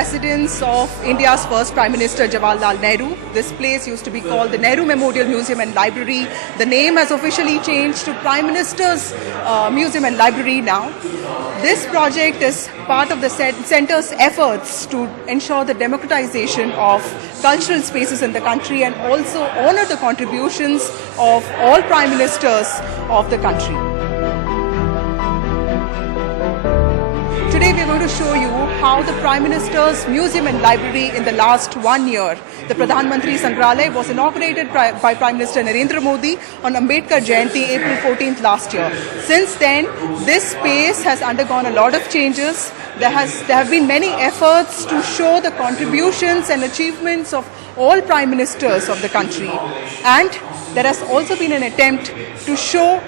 residence of India's first Prime Minister Jawaharlal Nehru. This place used to be called the Nehru Memorial Museum and Library. The name has officially changed to Prime Minister's Museum and Library now. This project is part of the centre's efforts to ensure the democratization of cultural spaces in the country and also honor the contributions of all Prime Ministers of the country. Today we are going to show you how the Prime Minister's Museum and Library in the last 1 year. The Pradhan Mantri Sangrahalaya was inaugurated by Prime Minister Narendra Modi on Ambedkar Jayanti, April 14th last year. Since then, this space has undergone a lot of changes. There have been many efforts to show the contributions and achievements of all Prime Ministers of the country. And there has also been an attempt to show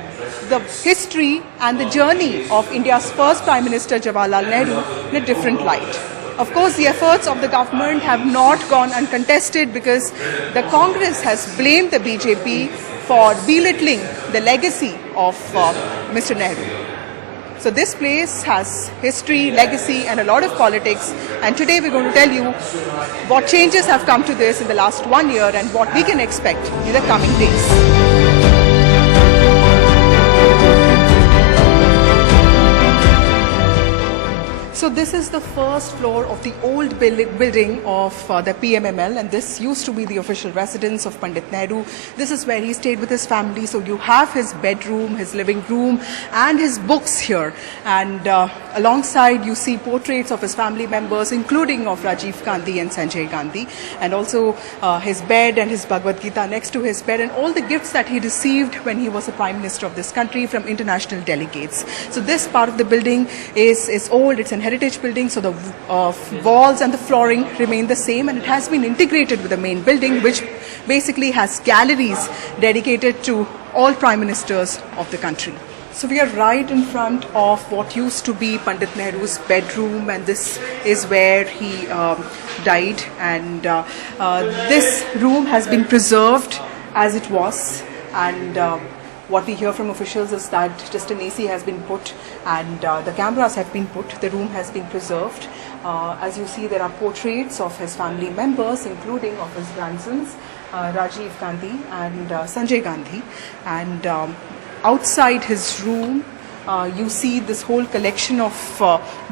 the history and the journey of India's first Prime Minister Jawaharlal Nehru in a different light. Of course, the efforts of the government have not gone uncontested because the Congress has blamed the BJP for belittling the legacy of Mr. Nehru. So this place has history, legacy and a lot of politics, and today we're going to tell you what changes have come to this in the last 1 year and what we can expect in the coming days. So this is the first floor of the old building of the PMML, and this used to be the official residence of Pandit Nehru. This is where he stayed with his family. So you have his bedroom, his living room and his books here. And alongside you see portraits of his family members, including of Rajiv Gandhi and Sanjay Gandhi, and also his bed and his Bhagavad Gita next to his bed, and all the gifts that he received when he was the Prime Minister of this country from international delegates. So this part of the building is old, it's an heritage building, so the walls and the flooring remain the same, and it has been integrated with the main building, which basically has galleries dedicated to all Prime Ministers of the country. So we are right in front of what used to be Pandit Nehru's bedroom, and this is where he died, and this room has been preserved as it was, and what we hear from officials is that just an AC has been put and the cameras have been put. The room has been preserved. As you see, there are portraits of his family members, including of his grandsons, Rajiv Gandhi and Sanjay Gandhi. And outside his room, you see this whole collection of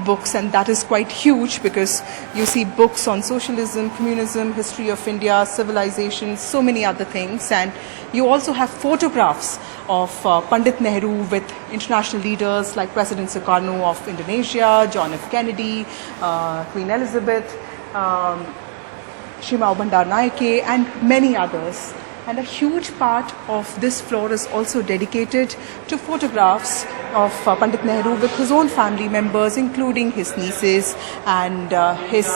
books, and that is quite huge because you see books on socialism, communism, history of India, civilization, so many other things. And you also have photographs of Pandit Nehru with international leaders like President Sukarno of Indonesia, John F. Kennedy, Queen Elizabeth, Shrimao Bandaranaike, and many others. And a huge part of this floor is also dedicated to photographs of Pandit Nehru with his own family members, including his nieces, and his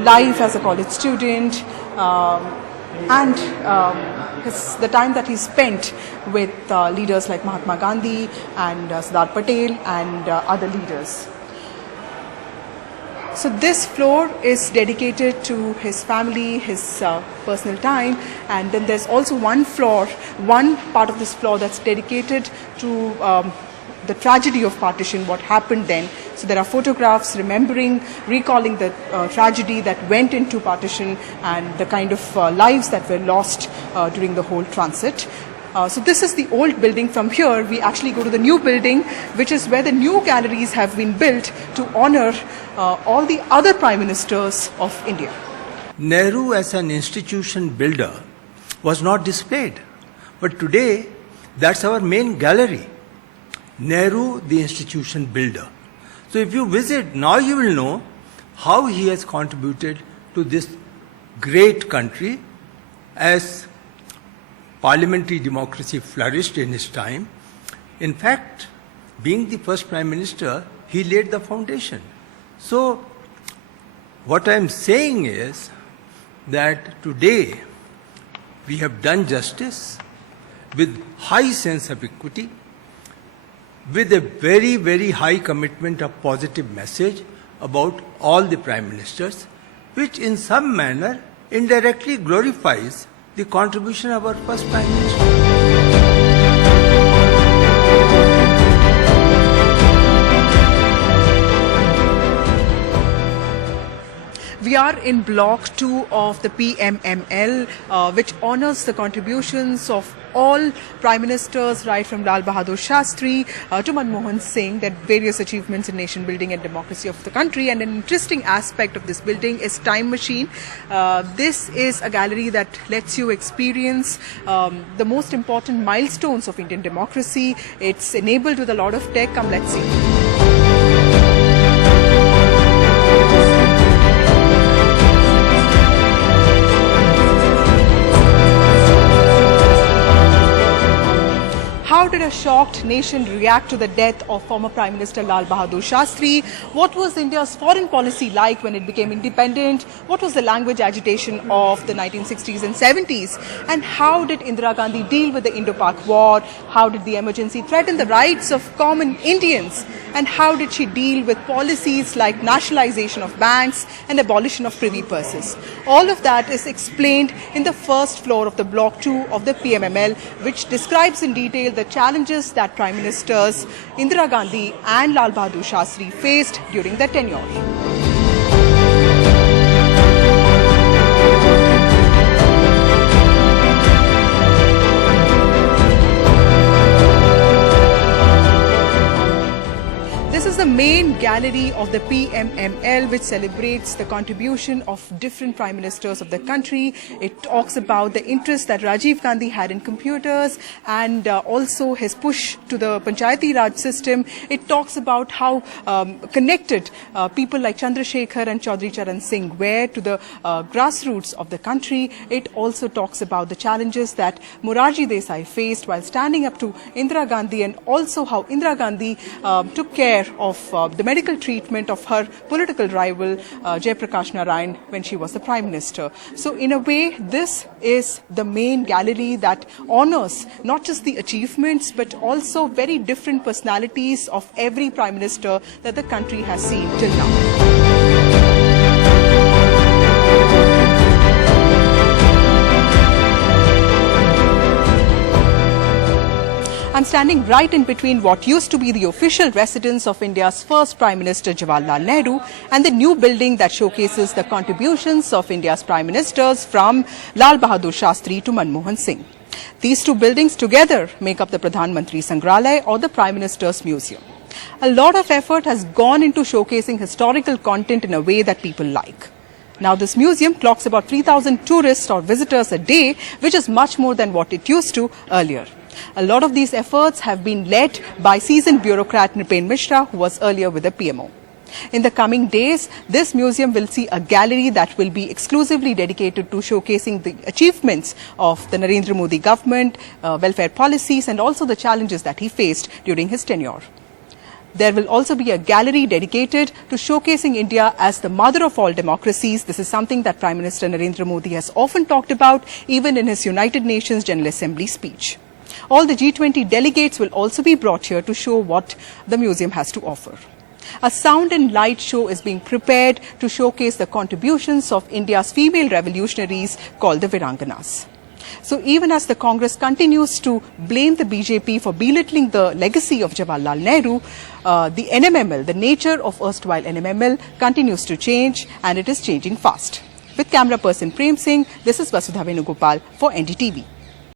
life as a college student, and the time that he spent with leaders like Mahatma Gandhi and Sardar Patel and other leaders. So this floor is dedicated to his family, his personal time, and then there's also one part of this floor that's dedicated to the tragedy of partition, what happened then. So there are photographs recalling the tragedy that went into partition and the kind of lives that were lost during the whole transit. So this is the old building. From here, we actually go to the new building, which is where the new galleries have been built to honor all the other Prime Ministers of India. Nehru as an institution builder was not displayed, but today that's our main gallery. Nehru, the institution builder. So if you visit, now you will know how he has contributed to this great country as parliamentary democracy flourished in his time. In fact, being the first Prime Minister, he laid the foundation. So, what I am saying is that today we have done justice with high sense of equity, with a very, very high commitment of positive message about all the Prime Ministers, which in some manner indirectly glorifies the contribution of our first Prime Minister. We are in block 2 of the PMML, which honors the contributions of all prime ministers, right from Lal Bahadur Shastri to Manmohan Singh, that various achievements in nation building and democracy of the country. And an interesting aspect of this building is Time Machine. This is a gallery that lets you experience the most important milestones of Indian democracy. It's enabled with a lot of tech. Come, let's see. How did a shocked nation react to the death of former Prime Minister Lal Bahadur Shastri? What was India's foreign policy like when it became independent? What was the language agitation of the 1960s and 70s? And how did Indira Gandhi deal with the Indo-Pak war? How did the emergency threaten the rights of common Indians? And how did she deal with policies like nationalization of banks and abolition of privy purses? All of that is explained in the first floor of the Block 2 of the PMML, which describes in detail the challenges that Prime Ministers Indira Gandhi and Lal Bahadur Shastri faced during their tenure. This is the main gallery of the PMML, which celebrates the contribution of different prime ministers of the country. It talks about the interest that Rajiv Gandhi had in computers and also his push to the Panchayati Raj system. It talks about how connected people like Chandrasekhar and Chaudhry Charan Singh were to the grassroots of the country. It also talks about the challenges that Morarji Desai faced while standing up to Indira Gandhi, and also how Indira Gandhi took care of the medical treatment of her political rival Jayaprakash Narayan when she was the Prime Minister. So in a way, this is the main gallery that honors not just the achievements but also very different personalities of every Prime Minister that the country has seen till now. I'm standing right in between what used to be the official residence of India's first Prime Minister Jawaharlal Nehru and the new building that showcases the contributions of India's Prime Ministers from Lal Bahadur Shastri to Manmohan Singh. These two buildings together make up the Pradhan Mantri Sangrahalaya, or the Prime Minister's Museum. A lot of effort has gone into showcasing historical content in a way that people like. Now, this museum clocks about 3,000 tourists or visitors a day, which is much more than what it used to earlier. A lot of these efforts have been led by seasoned bureaucrat Nripen Mishra, who was earlier with the PMO. In the coming days, this museum will see a gallery that will be exclusively dedicated to showcasing the achievements of the Narendra Modi government, welfare policies, and also the challenges that he faced during his tenure. There will also be a gallery dedicated to showcasing India as the mother of all democracies. This is something that Prime Minister Narendra Modi has often talked about, even in his United Nations General Assembly speech. All the G20 delegates will also be brought here to show what the museum has to offer. A sound and light show is being prepared to showcase the contributions of India's female revolutionaries called the Viranganas. So even as the Congress continues to blame the BJP for belittling the legacy of Jawaharlal Nehru, the NMML, the nature of erstwhile NMML, continues to change, and it is changing fast. With camera person Prem Singh, this is Vasudha Venugopal for NDTV.